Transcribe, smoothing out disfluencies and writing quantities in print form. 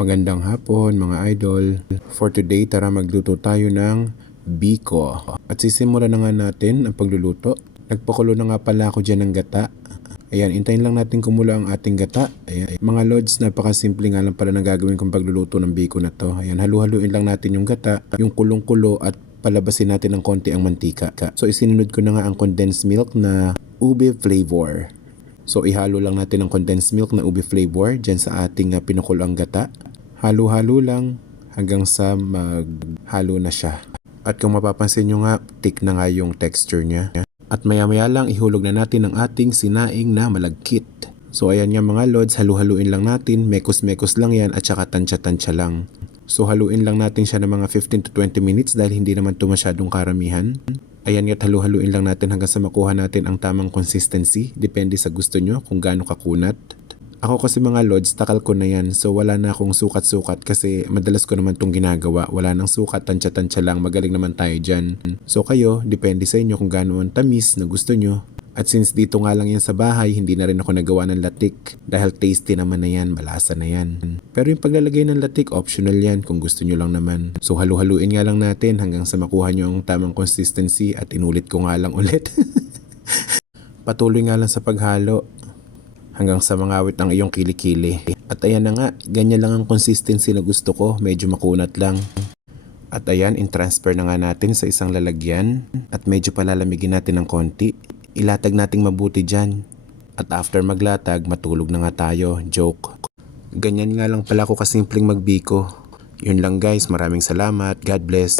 Magandang hapon mga idol. For today, tara magluto tayo ng biko. At sisimulan na nga natin ang pagluluto. Nagpakulo na nga pala ako dyan ng gata. Ayan, intayin lang natin kumulo ang ating gata. Ayan. Mga lods, napakasimple nga lang pala na gagawin kong pagluluto ng biko na to. Ayan, halu-haluin lang natin yung gata, yung kulong-kulo at palabasin natin ng konti ang mantika. So isinunod ko na nga ang condensed milk na ube flavor. So ihalo lang natin ang condensed milk na ube flavor dyan sa ating pinukulang gata. Halo-halo lang hanggang sa maghalo na siya. At kung mapapansin nyo nga, thick na nga yung texture niya. At maya-maya lang ihulog na natin ang ating sinaing na malagkit. So ayan nga mga lods, halu-haluin lang natin, mekos-mekos lang yan at saka tansya-tansya lang. So haluin lang natin siya ng mga 15 to 20 minutes dahil hindi naman ito masyadong karamihan. Ayan nga, halu-haluin lang natin hanggang sa makuha natin ang tamang consistency. Depende sa gusto nyo kung gaano kakunat. Ako kasi mga lods, takal ko na yan. So wala na akong sukat-sukat kasi madalas ko naman itong ginagawa. Wala nang sukat, tansya-tansya lang. Magaling naman tayo dyan. So kayo, depende sa inyo kung gaano ang tamis na gusto nyo. At since dito nga lang yan sa bahay, hindi na rin ako nagawa ng latik. Dahil tasty naman na yan, malasa na yan. Pero yung paglalagay ng latik, optional yan kung gusto nyo lang naman. So halu-haluin nga lang natin hanggang sa makuha nyo ang tamang consistency at inulit ko nga lang ulit. Patuloy nga lang sa paghalo hanggang sa mangawit ang iyong kilikili. At ayan na nga, ganyan lang ang consistency na gusto ko, medyo makunat lang. At ayan, in-transfer na nga natin sa isang lalagyan at medyo palalamigin natin ng konti. Ilatag nating mabuti dyan. At after maglatag, matulog na nga tayo. Joke. Ganyan nga lang pala ko kasimpleng magbiko. Yun lang guys, maraming salamat. God bless.